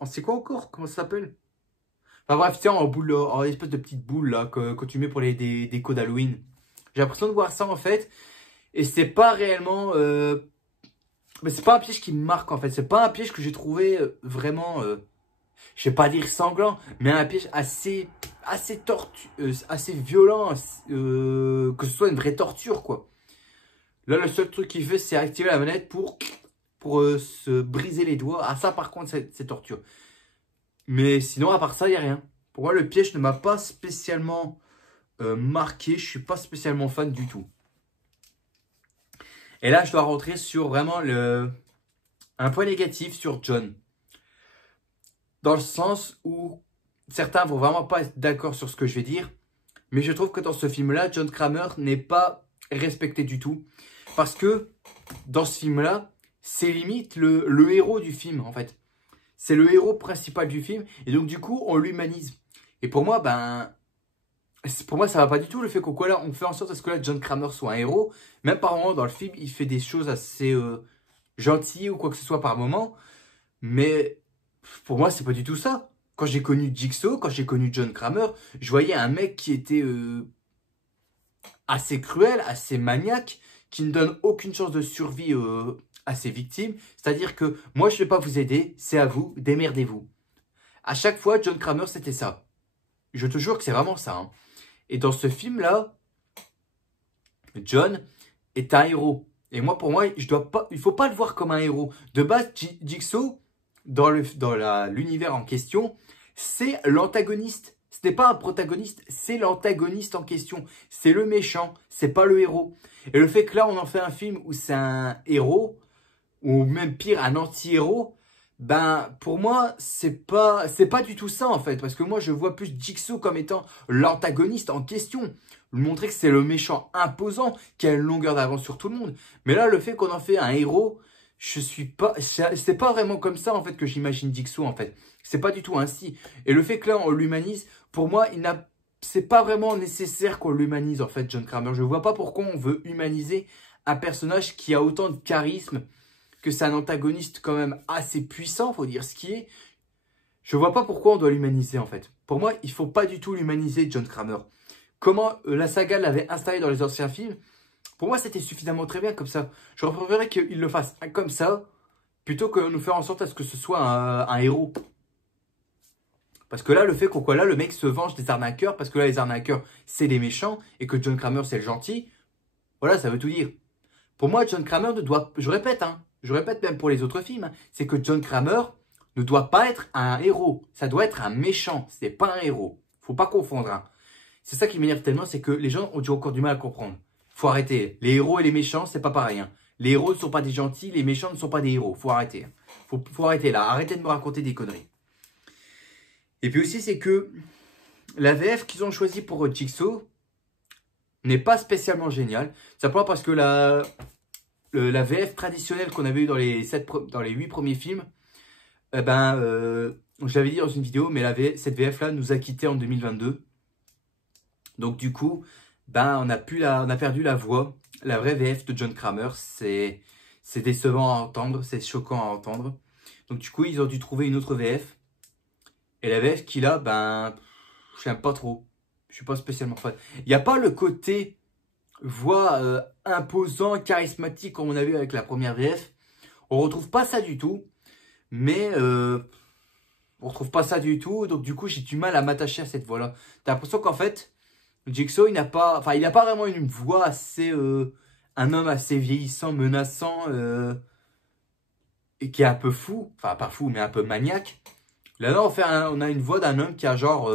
c'est quoi encore? Comment ça s'appelle? Enfin bref, tiens, en espèce de petite boule là, que tu mets pour les décos d'Halloween. J'ai l'impression de voir ça en fait. Et c'est pas réellement... mais c'est pas un piège qui me marque en fait. C'est pas un piège que j'ai trouvé vraiment... je vais pas dire sanglant, mais un piège assez violent. Que ce soit une vraie torture quoi. Là, le seul truc qu'il fait, c'est activer la manette pour se briser les doigts. Ah ça par contre, c'est torture. Mais sinon, à part ça, il n'y a rien. Pour moi, le piège ne m'a pas spécialement marqué. Je ne suis pas spécialement fan du tout. Et là, je dois rentrer sur vraiment un point négatif sur John. Dans le sens où certains vont vraiment pas être d'accord sur ce que je vais dire. Mais je trouve que dans ce film-là, John Kramer n'est pas respecté du tout. Parce que dans ce film-là, c'est limite le héros du film, en fait. C'est le héros principal du film. Et donc, du coup, on l'humanise. Et pour moi, ça va pas du tout le fait qu'on là, on fait en sorte à ce que là, John Kramer soit un héros. Même par moment, dans le film, il fait des choses assez gentilles ou quoi que ce soit par moment. Mais pour moi, c'est pas du tout ça. Quand j'ai connu Jigsaw, quand j'ai connu John Kramer, je voyais un mec qui était assez cruel, assez maniaque, qui ne donne aucune chance de survie à ses victimes. C'est-à-dire que moi, je ne vais pas vous aider, c'est à vous, démerdez-vous. À chaque fois, John Kramer, c'était ça. Je te jure que c'est vraiment ça. Hein. Et dans ce film-là, John est un héros. Et moi, pour moi, il ne faut pas le voir comme un héros. De base, Jigsaw, dans l'univers en question, c'est l'antagoniste. Ce n'est pas un protagoniste, c'est l'antagoniste en question. C'est le méchant, c'est pas le héros. Et le fait que là, on en fait un film où c'est un héros, ou même pire, un anti-héros, Ben, pour moi, c'est pas du tout ça, en fait. Parce que moi, je vois plus Jigsaw comme étant l'antagoniste en question. Lui montrer que c'est le méchant imposant, qui a une longueur d'avance sur tout le monde. Mais là, le fait qu'on en fait un héros, c'est pas vraiment comme ça, en fait, que j'imagine Jigsaw, en fait. C'est pas du tout ainsi. Et le fait que là, on l'humanise, pour moi, c'est pas vraiment nécessaire qu'on l'humanise, en fait, John Kramer. Je vois pas pourquoi on veut humaniser un personnage qui a autant de charisme, que c'est un antagoniste quand même assez puissant, faut dire ce qui est. Je vois pas pourquoi on doit l'humaniser, en fait. Pour moi, il faut pas du tout l'humaniser, John Kramer. Comment la saga l'avait installé dans les anciens films, pour moi, c'était suffisamment très bien comme ça. J'aurais préféré qu'il le fasse comme ça, plutôt que nous faire en sorte à ce que ce soit un héros. Parce que là, le fait qu'on là, le mec se venge des arnaqueurs, parce que là, les arnaqueurs, c'est les méchants, et que John Kramer, c'est le gentil, voilà, ça veut tout dire. Pour moi, John Kramer ne doit, je répète même pour les autres films, c'est que John Kramer ne doit pas être un héros. Ça doit être un méchant, c'est pas un héros. Faut pas confondre. Hein. C'est ça qui m'énerve tellement, c'est que les gens ont encore du mal à comprendre. Faut arrêter. Les héros et les méchants, c'est pas pareil. Hein. Les héros ne sont pas des gentils, les méchants ne sont pas des héros. Faut arrêter. Faut arrêter là. Arrêtez de me raconter des conneries. Et puis aussi, c'est que la VF qu'ils ont choisi pour Jigsaw n'est pas spécialement géniale. Simplement parce que la VF traditionnelle qu'on avait eu dans les 8 premiers films, je l'avais dit dans une vidéo, mais cette VF-là nous a quittés en 2022. Donc du coup, on a perdu la voix. La vraie VF de John Kramer, c'est décevant à entendre, c'est choquant à entendre. Donc du coup, ils ont dû trouver une autre VF. Et la VF qu'il a, j'aime pas trop. Je suis pas spécialement fan. Il n'y a pas le côté voix imposant, charismatique comme on a vu avec la première VF. On retrouve pas ça du tout. Mais on retrouve pas ça du tout. Donc du coup, j'ai du mal à m'attacher à cette voix-là. T'as l'impression qu'en fait, Jigsaw, il n'a pas vraiment une voix assez... un homme assez vieillissant, menaçant, et qui est un peu fou. Enfin, pas fou, mais un peu maniaque. Là, non, on a une voix d'un homme qui a genre,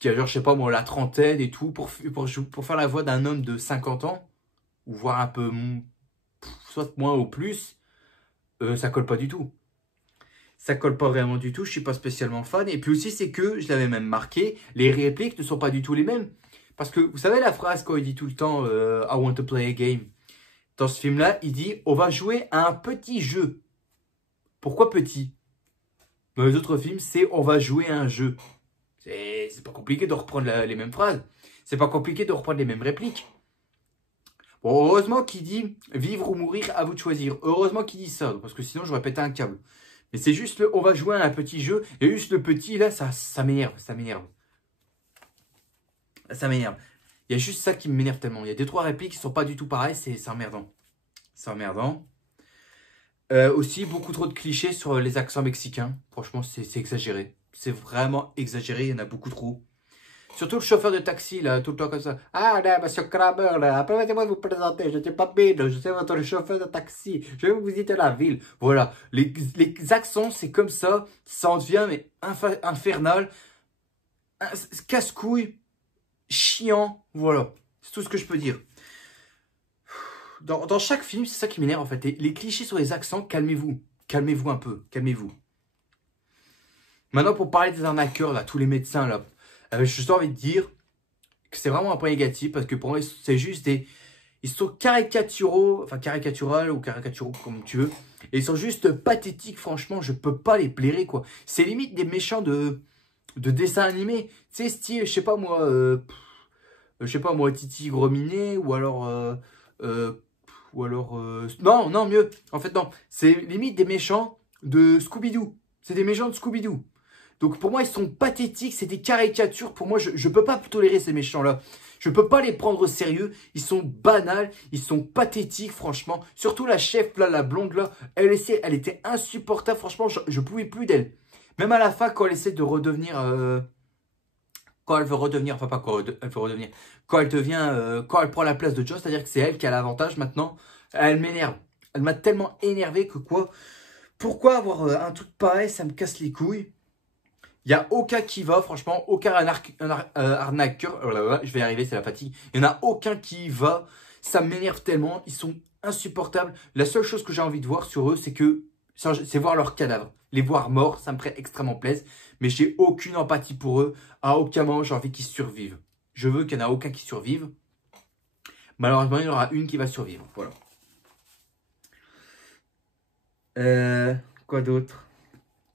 je sais pas moi, la trentaine et tout, pour faire la voix d'un homme de 50 ans, ou voire un peu, soit moins ou plus, ça colle pas du tout. Ça colle pas vraiment du tout, je suis pas spécialement fan. Et puis aussi, c'est que, je l'avais même marqué, les répliques ne sont pas du tout les mêmes. Parce que, vous savez la phrase quand il dit tout le temps I want to play a game. Dans ce film-là, il dit on va jouer à un petit jeu. Pourquoi petit? Dans les autres films, c'est on va jouer à un jeu. C'est pas compliqué de reprendre les mêmes phrases. C'est pas compliqué de reprendre les mêmes répliques. Bon, heureusement qu'il dit vivre ou mourir, à vous de choisir. Heureusement qu'il dit ça, parce que sinon j'aurais pété un câble. Mais c'est juste on va jouer à un petit jeu. Et juste le petit, là, ça m'énerve. Ça m'énerve. Ça m'énerve. Il y a juste ça qui m'énerve tellement. Il y a 2-3 répliques qui sont pas du tout pareilles. C'est emmerdant. C'est emmerdant. Aussi, beaucoup trop de clichés sur les accents mexicains. Franchement, c'est exagéré. C'est vraiment exagéré. Il y en a beaucoup trop. Surtout le chauffeur de taxi, là, tout le temps comme ça. Ah, là, monsieur Kramer, là, permettez-moi de vous présenter. Je ne suis pas Bill, je suis votre chauffeur de taxi. Je vais vous visiter la ville. Voilà. Les accents, c'est comme ça. Ça en devient mais infernal. Casse-couille. Chiant. Voilà. C'est tout ce que je peux dire. Dans chaque film, c'est ça qui m'énerve en fait. Les clichés sur les accents, calmez-vous. Calmez-vous un peu. Calmez-vous. Maintenant, pour parler des arnaqueurs, là, tous les médecins, là, j'ai juste envie de dire que c'est vraiment un point négatif parce que pour moi, c'est juste des... Ils sont caricaturaux, enfin caricatural ou caricaturaux comme tu veux. Et ils sont juste pathétiques, franchement, je peux pas les blairer, quoi. C'est limite des méchants de dessins animés. Tu sais, style, je sais pas moi, Titi Grominet ou alors... non, mieux. En fait, non. C'est limite des méchants de Scooby-Doo. C'est des méchants de Scooby-Doo. Donc, pour moi, ils sont pathétiques. C'est des caricatures. Pour moi, je ne peux pas tolérer ces méchants-là. Je ne peux pas les prendre au sérieux. Ils sont banals. Ils sont pathétiques, franchement. Surtout la chef, là, la blonde, là. Elle était insupportable. Franchement, je ne pouvais plus d'elle. Même à la fin, quand elle essaie de redevenir... quand elle veut redevenir, enfin pas quand elle veut redevenir, quand elle prend la place de Joe, c'est-à-dire que c'est elle qui a l'avantage maintenant, elle m'énerve. Elle m'a tellement énervé que quoi, pourquoi avoir un truc pareil, ça me casse les couilles. Il n'y a aucun qui va, franchement, aucun arnaqueur, je vais y arriver, c'est la fatigue, il n'y en a aucun qui va, ça m'énerve tellement, ils sont insupportables. La seule chose que j'ai envie de voir sur eux, c'est que c'est voir leurs cadavres. Les voir morts, ça me ferait extrêmement plaisir. Mais j'ai aucune empathie pour eux. À aucun moment, j'ai envie qu'ils survivent. Je veux qu'il n'y en ait aucun qui survive. Malheureusement, il y en aura une qui va survivre. Voilà. Quoi d'autre?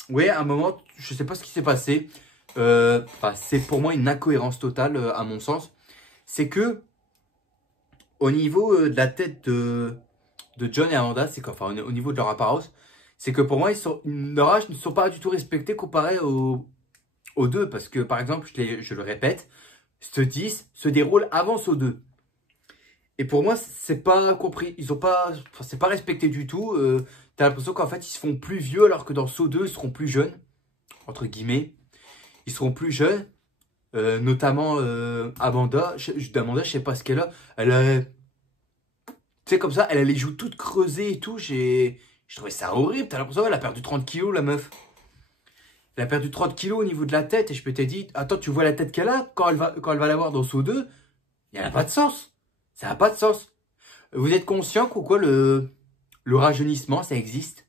Oui, à un moment, je sais pas ce qui s'est passé. C'est pour moi une incohérence totale, à mon sens. C'est que, au niveau de la tête de John et Amanda, c'est qu'enfin, au niveau de leur apparence, c'est que pour moi, leur âge ne sont pas du tout respectés comparé aux deux. Parce que, par exemple, je le répète, ce 10 se déroule avant ce 2. Et pour moi, c'est pas compris. Ils ont pas, enfin, c'est pas respecté du tout. T'as l'impression qu'en fait, ils se font plus vieux alors que dans Saw 2, ils seront plus jeunes. Entre guillemets. Ils seront plus jeunes. Notamment Amanda. Amanda, je sais pas ce qu'elle a. Elle a. Tu sais, comme ça, elle a les joues toutes creusées et tout. Je trouvais ça horrible. T'as l'impression qu'elle a perdu 30 kilos, la meuf. Elle a perdu 30 kilos au niveau de la tête. Et je peux te dire, attends, tu vois la tête qu'elle a quand elle va l'avoir dans Saw 2. Il n'y a pas de sens. Ça n'a pas de sens. Vous êtes conscient qu'au quoi le rajeunissement, ça existe?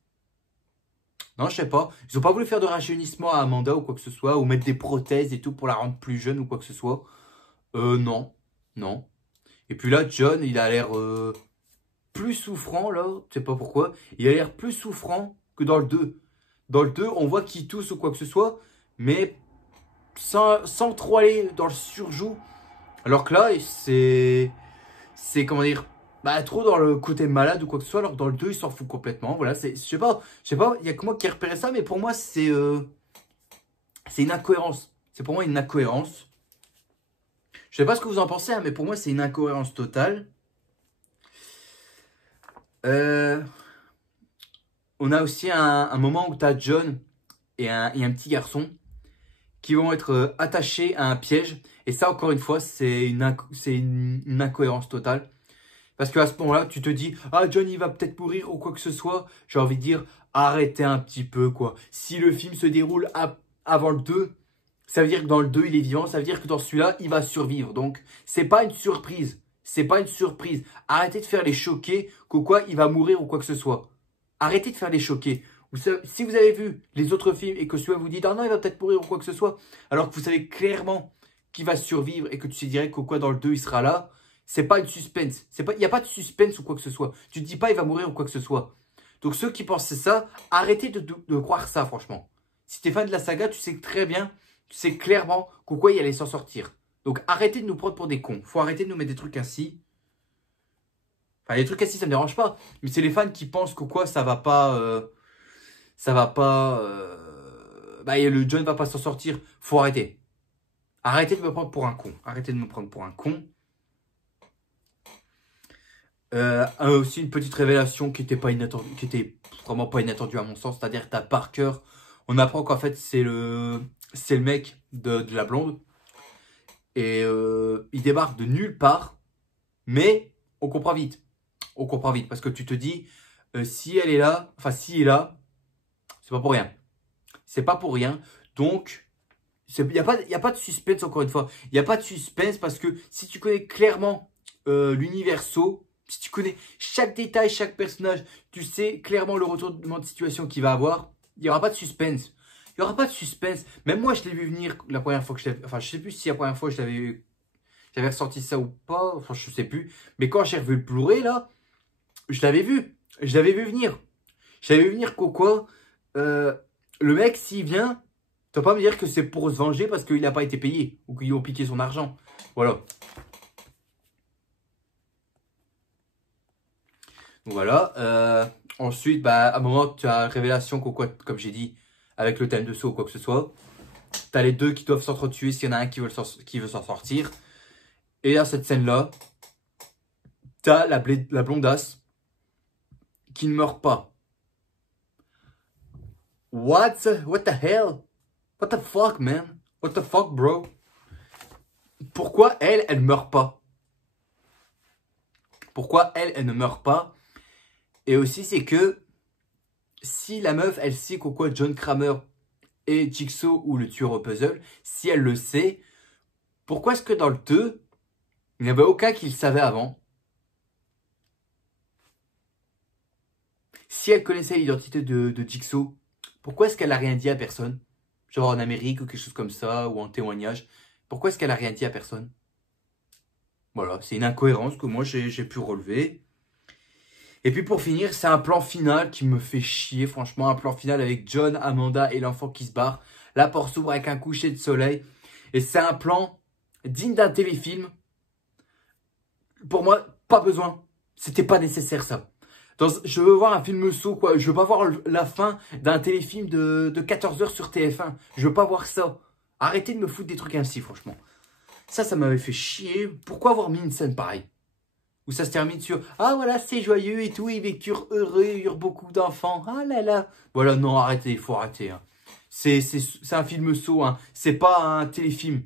Non, je sais pas. Ils ont pas voulu faire de rajeunissement à Amanda ou quoi que ce soit, ou mettre des prothèses et tout pour la rendre plus jeune ou quoi que ce soit. Non. Non. Et puis là, John, il a l'air plus souffrant, là. Je sais pas pourquoi. Il a l'air plus souffrant que dans le 2. Dans le 2, on voit qu'il tousse ou quoi que ce soit, mais sans trop aller dans le surjoue. Alors que là, c'est comment dire, bah trop dans le côté malade ou quoi que ce soit, alors que dans le 2 il s'en fout complètement. Voilà, je sais pas, il y a que moi qui ai repéré ça, mais pour moi c'est une incohérence. C'est pour moi une incohérence. Je sais pas ce que vous en pensez, hein, mais pour moi c'est une incohérence totale. On a aussi un moment où tu as John et un petit garçon qui vont être attachés à un piège. Et ça, encore une fois, c'est une incohérence totale. Parce qu'à ce moment-là, tu te dis, ah, John, il va peut-être mourir ou quoi que ce soit. J'ai envie de dire, arrêtez un petit peu, quoi. Si le film se déroule avant le 2, ça veut dire que dans le 2, il est vivant. Ça veut dire que dans celui-là, il va survivre. Donc, c'est pas une surprise. C'est pas une surprise. Arrêtez de faire les choquer qu'au quoi, il va mourir ou quoi que ce soit. Arrêtez de faire les choquer. Si vous avez vu les autres films et que celui-là vous dit, ah non, il va peut-être mourir ou quoi que ce soit, alors que vous savez clairement qu'il va survivre et que tu sais direct qu'au quoi, dans le 2, il sera là, c'est pas une suspense. Il n'y a pas de suspense ou quoi que ce soit. Tu te dis pas il va mourir ou quoi que ce soit. Donc ceux qui pensent ça, arrêtez de croire ça franchement. Si tu es fan de la saga, tu sais très bien, tu sais clairement qu'au quoi il allait s'en sortir. Donc arrêtez de nous prendre pour des cons. Faut arrêter de nous mettre des trucs ainsi. Enfin les trucs ainsi ça me dérange pas. Mais c'est les fans qui pensent qu'au quoi ça va pas... le John va pas s'en sortir. Faut arrêter. Arrêtez de me prendre pour un con. Arrêtez de me prendre pour un con. Aussi une petite révélation qui était pas inattendue, qui était vraiment pas inattendue à mon sens, c'est-à-dire que t'as Parker, on apprend qu'en fait c'est le mec de la blonde et il débarque de nulle part, mais on comprend vite parce que tu te dis si elle est là, enfin si il est là, c'est pas pour rien, donc il n'y a pas de suspense encore une fois, il n'y a pas de suspense parce que si tu connais clairement l'univers Saw, si tu connais chaque détail, chaque personnage, tu sais clairement le retournement de situation qu'il va avoir, il n'y aura pas de suspense. Il n'y aura pas de suspense. Même moi, je l'ai vu venir la première fois que je l'avais... Enfin, je sais plus si la première fois j'avais ressorti ça ou pas. Enfin, je sais plus. Mais quand j'ai revu le Blu-ray, là, je l'avais vu. Je l'avais vu venir. Je l'avais vu venir quoi. Le mec, s'il vient, tu vas pas me dire que c'est pour se venger parce qu'il n'a pas été payé. Ou qu'ils ont piqué son argent. Voilà. Donc voilà. Ensuite, à un moment, tu as la révélation comme j'ai dit, avec le thème de saut ou quoi que ce soit. Tu as les deux qui doivent s'entretuer s'il y en a un qui veut s'en sortir. Et à cette scène-là, tu as la blondasse qui ne meurt pas. What the hell? What the fuck, man? What the fuck, bro? Pourquoi elle ne meurt pas? Pourquoi elle ne meurt pas? Et aussi, c'est que si la meuf, elle sait quoi John Kramer est Jigsaw ou le tueur au puzzle, si elle le sait, pourquoi est-ce que dans le 2, il n'y avait aucun qui le savait avant? si elle connaissait l'identité de Jigsaw, pourquoi est-ce qu'elle a rien dit à personne? Genre en Amérique ou quelque chose comme ça, ou en témoignage. Pourquoi est-ce qu'elle a rien dit à personne? Voilà, c'est une incohérence que moi j'ai pu relever. Et puis pour finir, c'est un plan final qui me fait chier, franchement. Un plan final avec John, Amanda et l'enfant qui se barre. La porte s'ouvre avec un coucher de soleil. Et c'est un plan digne d'un téléfilm. Pour moi, pas besoin. C'était pas nécessaire ça. Je veux voir un film Saw, quoi. Je veux pas voir la fin d'un téléfilm de 14 heures sur TF1. Je veux pas voir ça. Arrêtez de me foutre des trucs ainsi, franchement. Ça m'avait fait chier. Pourquoi avoir mis une scène pareille? Où ça se termine sur « Ah voilà, c'est joyeux et tout, ils vécurent heureux, ils eurent beaucoup d'enfants. Ah là là !» Voilà, non, arrêtez, il faut arrêter. Hein. C'est un film Saw, hein. C'est pas un téléfilm.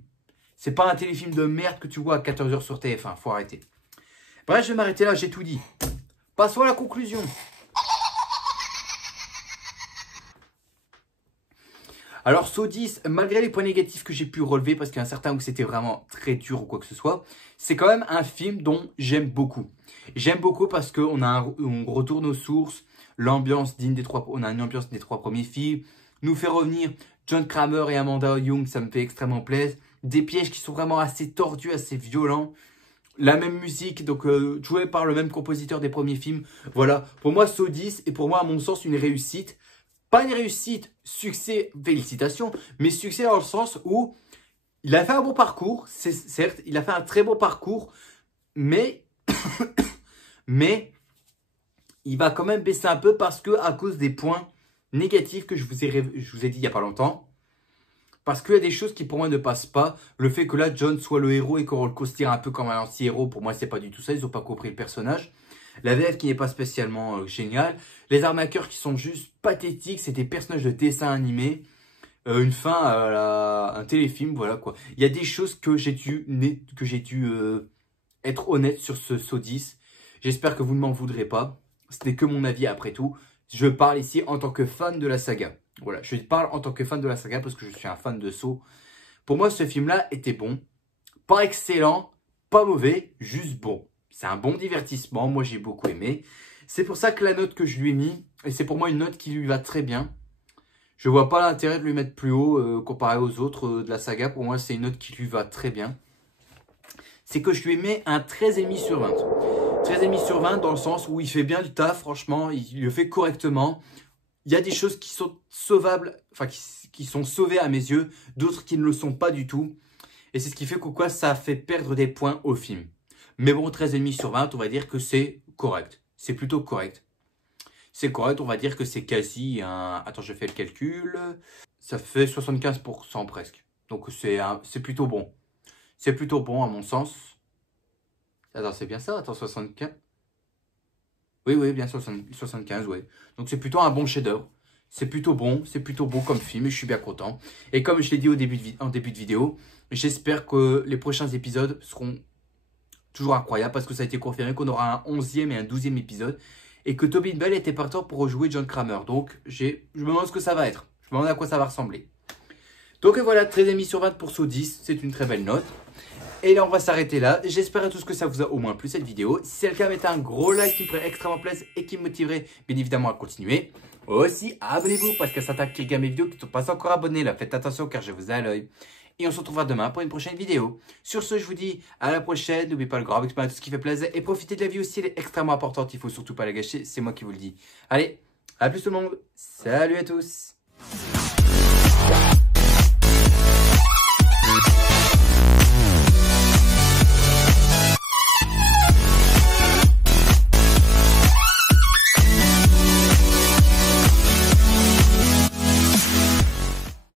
C'est pas un téléfilm de merde que tu vois à 14 h sur TF1. Faut arrêter. Bref, je vais m'arrêter là, j'ai tout dit. Passons à la conclusion. Alors, Saw 10, malgré les points négatifs que j'ai pu relever, parce qu'il y en a certains où c'était vraiment très dur ou quoi que ce soit, c'est quand même un film dont j'aime beaucoup. J'aime beaucoup parce qu'on on retourne aux sources, l'ambiance digne des on a une ambiance des 3 premiers films, nous fait revenir John Kramer et Amanda Young, ça me fait extrêmement plaisir. Des pièges qui sont vraiment assez tordus, assez violents. La même musique, donc jouée par le même compositeur des premiers films. Voilà, pour moi, Saw 10 est pour moi, à mon sens, une réussite. Pas une réussite, succès, félicitations, mais succès dans le sens où il a fait un bon parcours, certes, il a fait un très bon parcours, mais, mais il va quand même baisser un peu parce que à cause des points négatifs que je vous ai dit il n'y a pas longtemps, parce qu'il y a des choses qui pour moi ne passent pas. Le fait que là, John soit le héros et qu'on le considère un peu comme un anti-héros, pour moi, c'est pas du tout ça, ils n'ont pas compris le personnage. La VF qui n'est pas spécialement géniale. Les arnaqueurs qui sont juste pathétiques. C'est des personnages de dessin animé. Une fin à un téléfilm, voilà quoi. Il y a des choses que j'ai dû être honnête sur ce Saw 10. J'espère que vous ne m'en voudrez pas. Ce n'est que mon avis après tout. Je parle ici en tant que fan de la saga. Voilà, je parle en tant que fan de la saga parce que je suis un fan de Saw. Pour moi, ce film-là était bon. Pas excellent, pas mauvais, juste bon. C'est un bon divertissement, moi j'ai beaucoup aimé. C'est pour ça que la note que je lui ai mis, et c'est pour moi une note qui lui va très bien. Je vois pas l'intérêt de lui mettre plus haut comparé aux autres de la saga. Pour moi c'est une note qui lui va très bien. C'est que je lui ai mis un 13,5 sur 20. 13,5 sur 20 dans le sens où il fait bien du taf, franchement, il le fait correctement. Il y a des choses qui sont sauvables, enfin qui sont sauvées à mes yeux, d'autres qui ne le sont pas du tout. Et c'est ce qui fait que quoi, ça fait perdre des points au film. Mais bon, 13,5 sur 20, on va dire que c'est correct. C'est plutôt correct. C'est correct, on va dire que c'est quasi un... Attends, je fais le calcul. Ça fait 75% presque. Donc c'est plutôt bon. C'est plutôt bon à mon sens. Attends, c'est bien ça? Attends, 75. Oui, bien 75, oui. Donc c'est plutôt un bon chef-d'œuvre. C'est plutôt bon comme film et je suis bien content. Et comme je l'ai dit en début de vidéo, j'espère que les prochains épisodes seront toujours incroyables parce que ça a été confirmé qu'on aura un 11e et un 12e épisode et que Tobin Bell était partant pour rejouer John Kramer. Donc je me demande ce que ça va être. Je me demande à quoi ça va ressembler. Donc voilà, 13,5 sur 20 pour Saw 10, c'est une très belle note. Et là, on va s'arrêter là. J'espère à tous que ça vous a au moins plu cette vidéo. Si c'est le cas, mettez un gros like qui me ferait extrêmement plaisir et qui me motiverait bien évidemment à continuer. Aussi, abonnez-vous parce que ça attaque quelqu'un mes vidéos qui ne sont pas encore abonnés. Là, faites attention car je vous ai à l'œil. Et on se retrouvera demain pour une prochaine vidéo. Sur ce, je vous dis à la prochaine. N'oubliez pas le grand avec tout ce qui fait plaisir. Et profitez de la vie aussi, elle est extrêmement importante. Il ne faut surtout pas la gâcher. C'est moi qui vous le dis. Allez, à plus tout le monde. Salut à tous.